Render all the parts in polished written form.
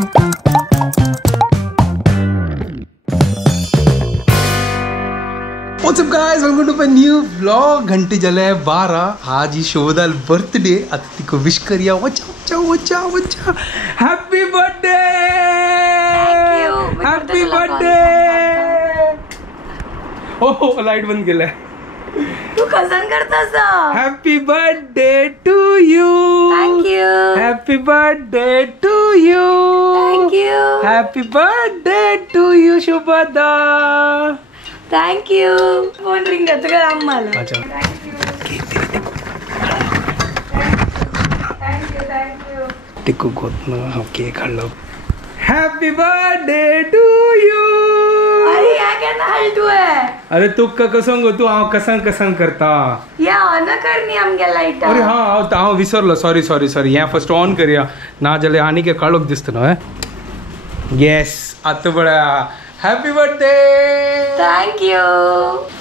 What's up guys, welcome to my new vlog. घंटे जले 12. आज ही शोधाल बर्थडे. आता तिको विश करिया. वच्चा happy birthday. Happy birthday. Oh light बंद केलाय. तू कसन करतास. Happy birthday to you. Thank you. Happy birthday to you. Thank you. Happy birthday to you Shubhada. Thank you. Phone ring करतो का आम्हाला. अच्छा थैंक यू. टिकू गोतनं हा केक हाडलो. Happy birthday to you. अरे या केन्ना हालतू आहे. अरे तू कसं गो तू हांव कसान करता. या ऑन करनी आमगे लाईट. अरे हांव विसरलो. सॉरी हें फर्स्ट ऑन करूया ना जाल्यार आनी के काळोख दिसता न्हू. येस आतां बळ्या. Happy birthday. Thank you.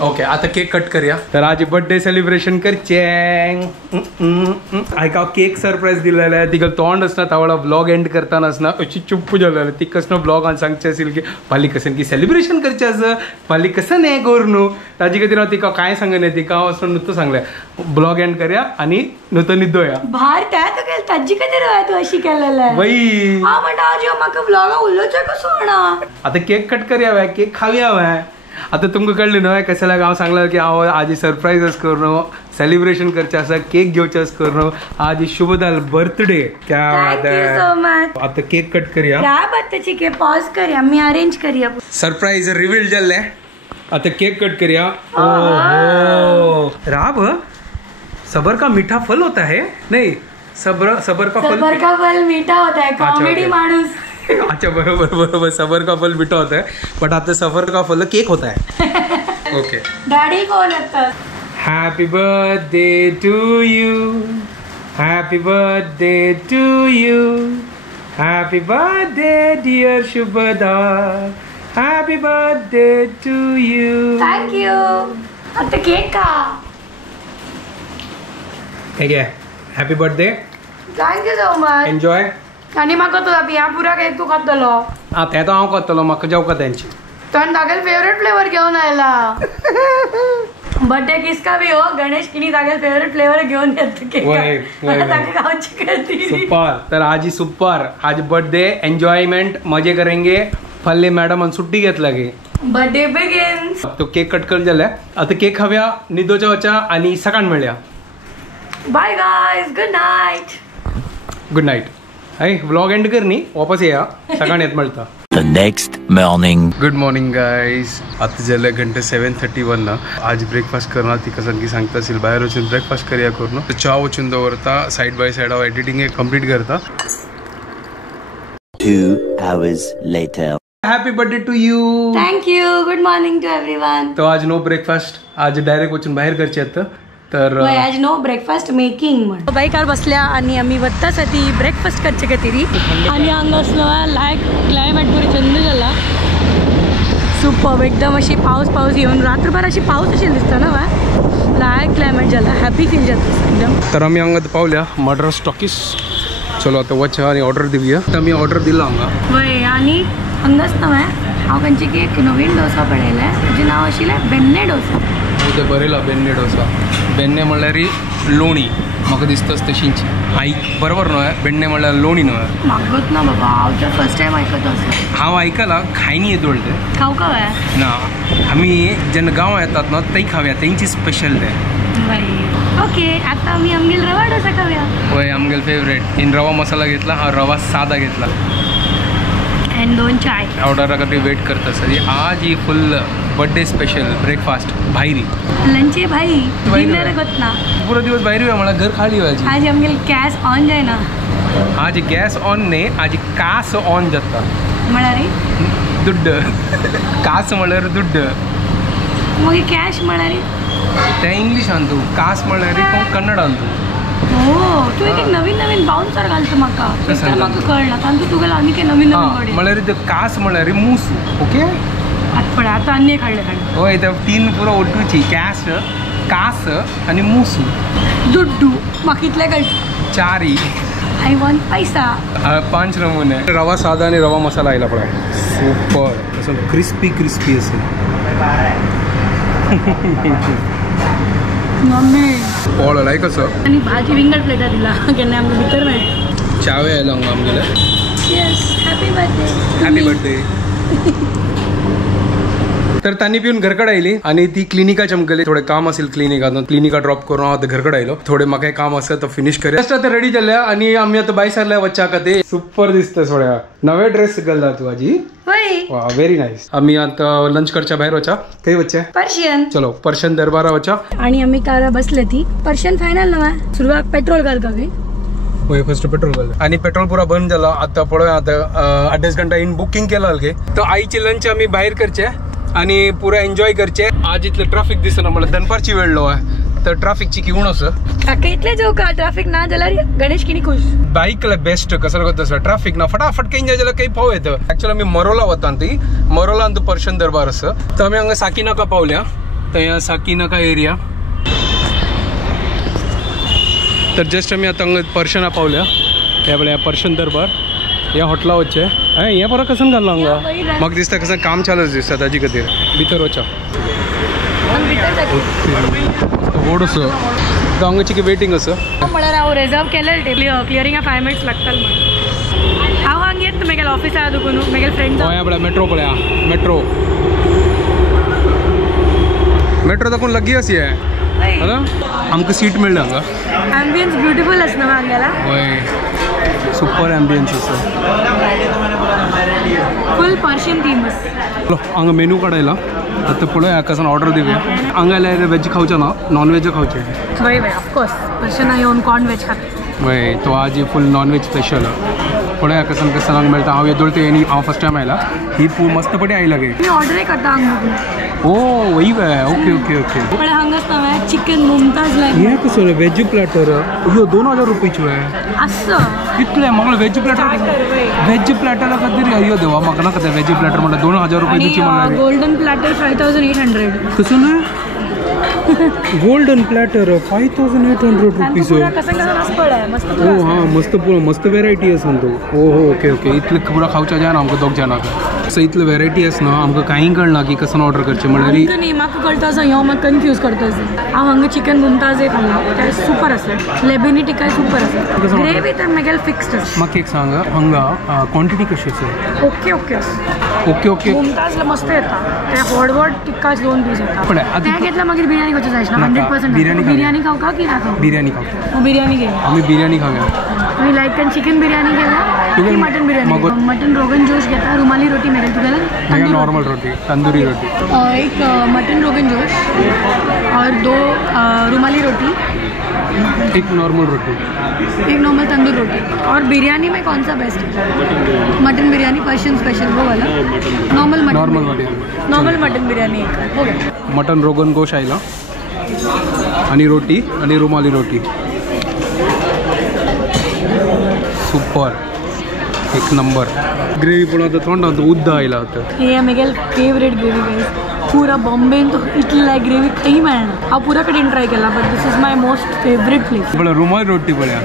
Okay आता केक कट करूया. तर आज बर्थडे सेलिब्रेशन करचे. हाका केक सरप्राईज दिलेले. तिका तोंड आसना तावळा ब्लॉग एंड करताना आसना अशी चुप्प जालेले. ती कसं ब्लॉगान सांगचे आशिल्ले की फाल्यां कसन की सेलिब्रेशन करचें आसा. फाल्यां कसन हें कर न्हू. ताजे खातीर हांव तिका कांय सांगना. तिका हांव वचून नुस्तें सांगलें ब्लॉग एंड करया आनी नुस्तें न्हिदोया. भार त्या तो केल ताजी खातीर तू अशी केलेले. बाई हांव म्हणटा आज म्हाका ब्लॉगा उलोवचें कसो म्हणा. आता केक कट करूया. केक खावया. आता तुमकां कळ्ळें न्हू कशें लाग हांव सांगलें की हांव आज सरप्राईज आस कर न्हू. सेलिब्रेशन करचें आसा. केक घेवचें आस कर न्हू. आज शुभदाल बर्थडे. क्या थैंक यू सो मच. आता केक कट करूया. क्या बत्ताची के पॉज करूया. मी अरेंज करूया. सरप्राईज रिवील जाल्लें. आता केक कट करूया. ओहो राब सबर का मीठा फल होता है. नहीं सबर का फल मीठा होता है. कॉमेडी माणूस. अच्छा बरोबर सबर का फल मीठा होता है बट आता सफर का फल केक होता है. ओके डॅडी कोण येतात. Happy birthday to you. Happy birthday to you. Happy birthday dear Shubhada. Happy birthday to you. Thank you. आता केक का. ठीक है happy birthday. Thank you so much. Enjoy. आणि म्हाका तो ह्या पुरा केक तू खातलो. तें तो हांव करतलो. म्हाका जेवका तेंची. पण तागेल फेवरेट फ्लेवर घेऊन आयला. बर्थडे किसका भी हो गणेश किनी तागेल फेवरेट फ्लेवर घेऊन येतो केक. ताका खावची करती. सुपर. तर आज ही सुपर. आज बर्थडे एन्जॉयमेंट मजे करेंगे. फल्ले मॅडम आणि सुट्टी घेतला गे. Birthday begins. तो केक कट करून जाल्या. आता केक खाव्या न्हिदोच्या वचा आणि सकाळ मेळया. Bye guys. Good night. Good night. हाय व्लॉग एंड कर न्ही वापस या सकाळ येत मेळटा. The next morning. Good morning guys. आता जाल्यार घंटे 7:31 ना. आज ब्रेकफास्ट करना ती कसं की सांगता असेल बाहेर वचून ब्रेकफास्ट करया करून. च्या वचून दवरता साइड बाय साइड हांव एडिटिंग कंप्लीट करता. 2 hours later. Happy birthday to you. Thank you. Good morning to everyone. तो आज नो ब्रेकफास्ट. आज डायरेक्ट वचून बाहेर करचे आता. तर आज नो ब्रेकफास्ट मेकिंग म्हण बाईकार बसल्या आणि आम्ही वत्तासाठी ब्रेकफास्ट करचे खातीर आणि हांगा असलो लायक क्लायमेट बरी थंड जाला. सुपर एकदम अशी पाऊस येऊन रात्रभर अशी पाऊस अशी दिसता ना. लायक क्लायमेट जाला. हॅपी फील जाता एकदम. तर आम्ही हांगा पावल्या मद्रास टॉकीज. चलो आता वचा आणि ऑर्डर दिवया. तर आम्ही ऑर्डर दिला हांगा. वय आणि हांगाच नव्हे हांव खंयची एक नवीन डोसा पळयलें. ताजें नांव आशिल्लें बेन्ने डोसा. ते बरयला बेन्ने डोसा. बेन्ने म्हणल्यार लोणी. म्हाका दिसताच तशींच. बरोबर न्हय. बेन्ने म्हणल्यार लोणी न्हय. म्हाकाच ना बाबा. हांव तर फर्स्ट टायम आयकत आसा. हांव आयकलां खायनी येतोळ ते. खावका वय ना. आमी जेन्ना गांव येतात न्हू थंय खावया. तेंची स्पेशल ते. ओके आता आम्ही आमगेल रवा डोसा खावया. होय आमगेल फेवरेट. इन रवा मसाला घेतला. हा रवा सादा घेतला. एंड 2 चाय. ऑर्डर खातीर वेट करता सर. आज ही फुल बर्थडे स्पेशल ब्रेकफास्ट भायरी. लंचे भाई डिनर करतना पूरा दिवस भायरी होया म्हणल्यार घर खाली व्हायची. आज आमगेल गॅस ऑन जायना. आज गॅस ऑन न्ही आज कास ऑन जाता. म्हळ्यार रे दुड्ड. कास म्हणल्यार दुड्ड. मग कॅश म्हळ्यार ते इंग्लिशान तू. कास म्हणल्यार कन्नडान तू. हो तू एक नवीन बाउन्सर घालतो म्हाका. म्हाका कळना कारण तू तुगेला आनी के नवीन गडे म्हळ्यार कास म्हळ्यार मूस. ओके आता आता अन्य खाल्ले होय. ते 3 पुरो ओटूची. कॅश कास आणि मूसू. दुड्डू म्हाका इतले कळटा. 4 I want पैसा. 5 नमूने रवा साधा आणि रवा मसाला आयला पडा सुपर असं क्रिस्पी क्रिस्पी असेल मम्मी पळलाय कसं आणि भाजी विंगड प्लेटा दिला केन्ना आमकां भितर मेळटा. चावे आयला हांगा आमगेले yes happy birthday. Happy birthday. तर तांणी पिऊन घरकडे आयली आणि ती क्लिनिका चमकली थोडे काम असेल क्लिनिका ड्रॉप करून हांव आतां घरकडे आयलो थोडे म्हाका काम आसा तो फिनिश करया जस्ट आतां रेडी जाल्या आणि आमी आतां भायर सरल्या वच्चा खातीर सुपर दिसता सोड्या नवे ड्रेस घालला तू आजी वय वा व्हेरी नाईस आमी आतां लंच करच्या भायर वचा खंय वच्चे पर्शियन चलो पर्शियन दरबारा वचा आणि आमी कार बसले ती पर्शियन फायनल नवा सुरवात पेट्रोल घालता खंय वय फर्स्ट पेट्रोल घाल आणि पेट्रोल पुरा बंद जाला आतां पळोवया आतां 8 घंटा इन बुकिंग केला अलगे तर आईची लंच आमी भायर करचे आणि पुरा एन्जॉय करचे आज इतलं ट्रॅफिक दिसना मला दनपारची वेळ लो आहे तर ट्रॅफिकची किवण असं काका इतले जाऊ का ट्रॅफिक ना जाल्यार गणेश किनी खुश बाईकला बेस्ट कसं करत असं ट्रॅफिक ना फटाफट काही जायला काही पाव येतं ऍक्च्युअली आम्ही मरोला वता ती मरोला आणि पर्शियन दरबार असं तर आम्ही हांगा साकीनाका पावल्या तर या साकीनाका एरिया तर जस्ट आम्ही आता हांगा पर्शियना पावल्या त्या वेळेला पर्शियन दरबार या हॉटेला वच्चे हे बरं कसं घाललो हांगा म्हाका दिसता कसं काम चालूच दिसता ताजे खातीर भितर वचा व्हड असो तो हांगा चिकी वेटिंग असो म्हळ्यार हांव रिजर्व केलें क्लियरिंगा 5 मिनिट्स लागतले म्हणून हांव हांगा येता म्हगेल्या ऑफिसा दुखून म्हगेले फ्रेंड पळया पळया मेट्रो पळया मेट्रो दाखवून लगी अशी आहे ना आमकां सीट मेळ्ळें हांगा एम्बियन्स ब्युटिफूल आसना हांगेला हय सुपर एम्बियन्स असो फुल पर्शियन थीम हांगा मेनू काडायला आता पळोवया कसं ऑर्डर दिवया हांगा आयल्यार वेज खावचे ना नॉन वेज खावचे वय वय ऑफकोर्स पर्शियन येवन कॉर्न वेज खाता वय तो आज फुल नॉन वेज स्पेशल पळोवया कसं हांगा मेळटा हांव येदोळ ते हांव फर्स्ट टायम आयला ही मस्त पडी आयला गे मी ऑर्डर करता हांगा ओ वय वय ओके ओके ओके पण हांगाच नवे चिकन मुमताज लायक हे कसं वेज प्लॅटर यो 2000 रुपयाची वय असं इतले म्हाका वेज प्लॅटर खातीर अयो देवा म्हाका नाका ते वेज प्लॅटर म्हणल्यार 2000 रुपया दिवची म्हणल्यार गोल्डन प्लॅटर 5800 कसं ना गोल्डन प्लॅटर 5800 रुपीज ओ हां मस्त वेरायटी आसा तो ओ ओके ओके इतले पुरा खावच्या जायना आमकां दोग जाणांक सो इतले वेरायटी आसना आमकां कांय कळना की कसं ऑर्डर करचें म्हणल्यार न्ही म्हाका कळटा असो ह्यो म्हाका कन्फ्यूज करता हांव हांगा चिकन मुमताज एक खाल्ला ते सुपर आसा लेबेनी टिकाय सुपर आसा ग्रेवी तर म्हगेल फिक्स्ड आसा म्हाका एक सांग हांगा क्वॉन्टिटी कशी आसा ओके ओके ओके ओके मुमताजला मस्त येता ते व्हड व्हड 2 पीस येता ते घेतला मागीर बिर्याणी खावची जाय ना 100% बिर्याणी खाऊ का की ना खाऊ बिर्याणी खाऊ बिर्याणी घे आम्ही बिर्याणी खाऊया मी लाईक चिकन बिर्याणी घेला मटन बिर्याणी मटन रोगन जोश घेता रुमाली रोटी मेळेल तुगेला नॉर्मल रोटी तंदूरी रोटी एक मटन रोगन जोश और 2 रुमाली रोटी एक नॉर्मल रोटी एक नॉर्मल तंदूर रोटी और बिरयानी में कौन सा बेस्ट है मटन बिरयानी पर्शियन स्पेशल वो वाला नॉर्मल मटन बिरयानी हो गया मटन रोगन गोश आयला आणि रोटी आणि रुमाली रोटी सुपर एक नंबर ग्रेवी पण आता थोड़ा उद्दा आयला आता ये मेगेल फेवरेट ग्रेवी गाइस पूरा बॉम्बे तो इतली लायक ग्रेवी खंय मेळना हांव पुरा कडेन ट्राय केला but this is my most favourite place बळा रुमाली रोटी बळ्या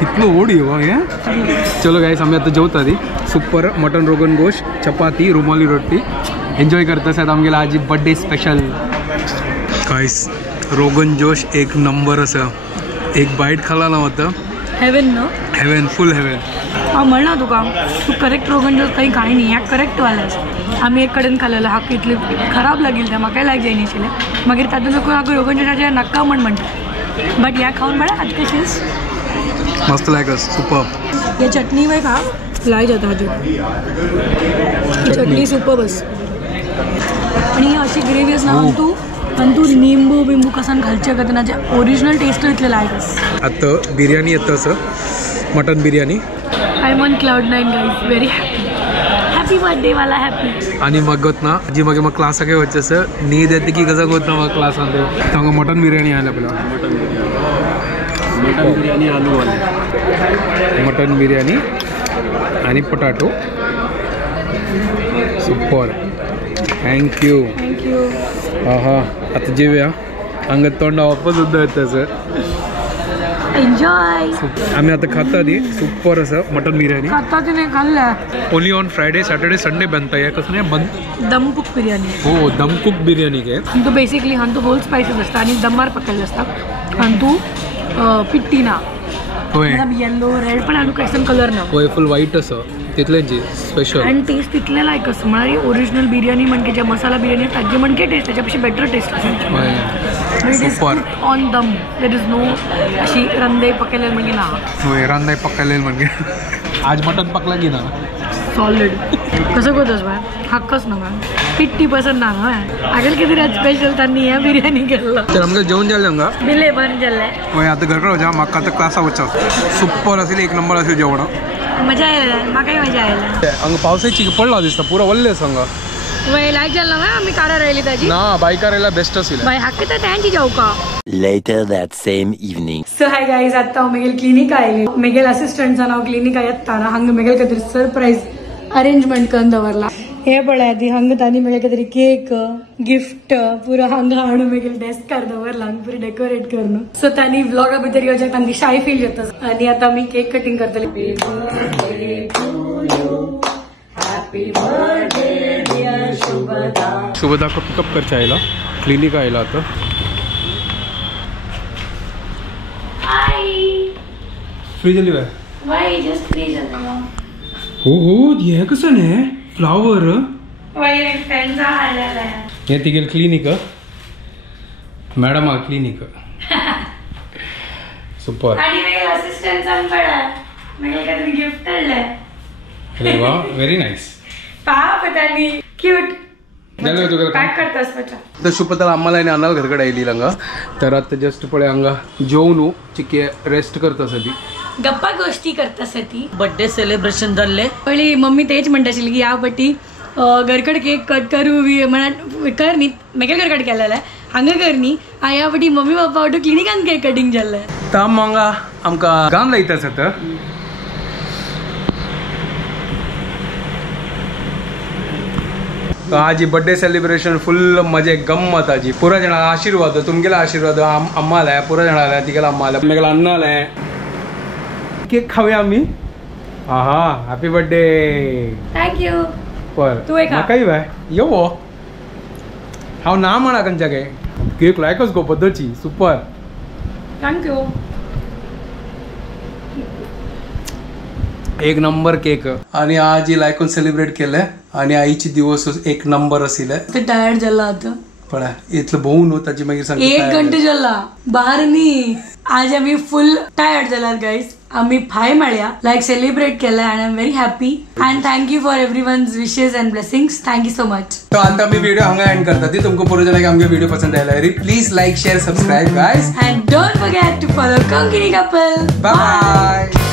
कितलो ओडी हो हे चलो गाइस आम्ही आता जेवता ती सुपर मटन रोगन गोश चपाती रुमाली रोटी एन्जॉय करता सर आमगेला आज birthday special guys rogan josh एक नंबर असा एक बाईट खाला ना होता heaven no heaven full heaven हांव म्हणला तुका तू करेक्ट रोगन जोश काही खाय न्ही ह्या करेक्ट वाला आमी एक कडेन खाल्लेलो हाका इतली खराब लागील तें म्हाकाय लायक जायना आशिल्लें मागीर तातूंत लागून हाका रोगन जोशाचें नाका म्हणटा बट ह्या खावन म्हळ्यार आज कशीच मस्त लायक सुपर हे चटणी वय खा लाय जाता हाजी चटणी सुपर बस आणि अशी ग्रेवी आसा आणि तू निंबू बिंबू कसान घालचे का तेनाचे ओरिजिनल टेस्ट इतले लायक आसा आता बिर्याणी येता असं mutton biryani I am on cloud 9 guys very happy birthday वाला हॅपी आणि मग गोतना जी मग क्लासाक वच्चे असं नीद येते की कसं गोतना मग क्लासान हांगा मटन बिर्याणी आयला पळय मटन बिर्याणी आलू वाले मटन बिर्याणी आणि पोटॅटो सुपर थँक्यू थँक्यू हा आता जेवया हांगा तोंडा वापस सुद्धा येतं सर एन्जॉय. आम्ही आता खाता ती सुपर असं मटन बिर्याणी आता तिने खाल्लं only on Friday Saturday Sunday बनता है कसं नाही बन दम कुक बिर्याणी. हो दम कुक बिर्याणी के आणि तू बेसिकली हां तू होल स्पायसेस असतात आणि दमार पकडले असतात आणि तू पिट्टी ना होय येल्लो रेड पण आलू कैसन कलर ना होय फुल व्हाईट असं तिथल्यांची स्पेशल आणि टेस्ट तिथले लायक असं मला ओरिजिनल बिर्याणी म्हणजे ज्या मसाला बिर्याणी ताजी म्हणजे टेस्ट त्याच्यापेक्षा बेटर टेस्ट असेल सुपर ऑन दम देर इज नो अशी रंदे पकडले म्हणजे ना होय रांदाय पकडले म्हणजे आज मटन पकला की ना सॉलिड कसं करतोस बाय हक्कच ना मॅम 50% ना अगल किती स्पेशल त्यांनी या बिर्याणी केलं तर आमचं जेवण जायला का बिले बन जाल्ले होय आता घरकडे होत्या म्हाका तर क्लास आवडचा सुपर असेल एक नंबर असेल जेवण मजा आयला म्हाकाय मजा आयला अंग पावसाची पडला दिसता पुरा वल्ले सांग वय लाईक झालं ना आम्ही काढा राहिली त्याची ना बायकारायला बेस्ट असेल बाय हक्क तर त्यांची जाऊ का Later that same evening. So hi guys आता मेगेल क्लिनिक आयली मेगेल असिस्टंटचं नाव क्लिनिक येताना हंग मेगेल काहीतरी सरप्राईज अरेंजमेंट करून दवरला हे पळय आधी हंग तानी मेगेल काहीतरी केक गिफ्ट पुरा हंग हाडू मेगेल डेस्क कर दवरला हंग पुरी डेकोरेट करून सो तानी व्लॉगा भितर येवच्या तांची शाय फील जाता आणि आता मी केक कटिंग करतले शुभदा को पिकअप करचे आयला क्लिनिक आयला आता फ्री झाली बाय हो हो हे कसं नाही फ्लावर हे तिघे clinic madam clinic super gift अरे वा व्हेरी नाईस क्यूट काय करतास तर शुभताला आम्हाला अन्नाला घरकडे आयली लंगा तर आता जस्ट पळे हंगा जेवणू चिके रेस्ट करता ती गप्पा गोष्टी करतासाठी बर्थडे सेलिब्रेशन जाल्ले पळी मम्मी तेच म्हणटाशिल्ली की या पटी घरकड केक कट करू म्हणा कर न्ही मेगेल घरकड केलेला हांगा कर न्ही या पटी मम्मी पप्पा वाटू क्लिनिकान केक कटिंग जाल्ले ताम मंगा आमकां गान लायताच आता आज बर्थडे सेलिब्रेशन फुल मजे गम्मत आजी पुरा जणा आशीर्वाद तुमगेला आशीर्वाद अम्मा आलाय पुरा जणा आलाय तिगेला अम्मा आलाय मेगेला अन्न आलाय केक खाऊया आम्ही हा हॅपी बर्थडे थँक्यू पर तू एक काही बाय येवो हांव ना म्हणा खंयच्या काय केक लायकच गो पद्धतची सुपर थँक्यू एक नंबर केक आणि आज लायकून सेलिब्रेट केले आणि आईची दिवस एक नंबर असेल टायर्ड झाला आता पळा इतलं भोव न्हू ताची मागीर सांग 1 घंटे झाला बाहेर नी आज आम्ही फुल टायर्ड झाला गाईज आम्ही फाय मेळ्या लाईक सेलिब्रेट केलं and I am very happy and thank you for everyone's wishes and blessings thank you so much तो आता मी वीडियो हांगा एंड करता ती तुमको पुरो जाणांक आमगे वीडियो पसंद आयला please like share subscribe guys and don't forget to follow Konkani couple bye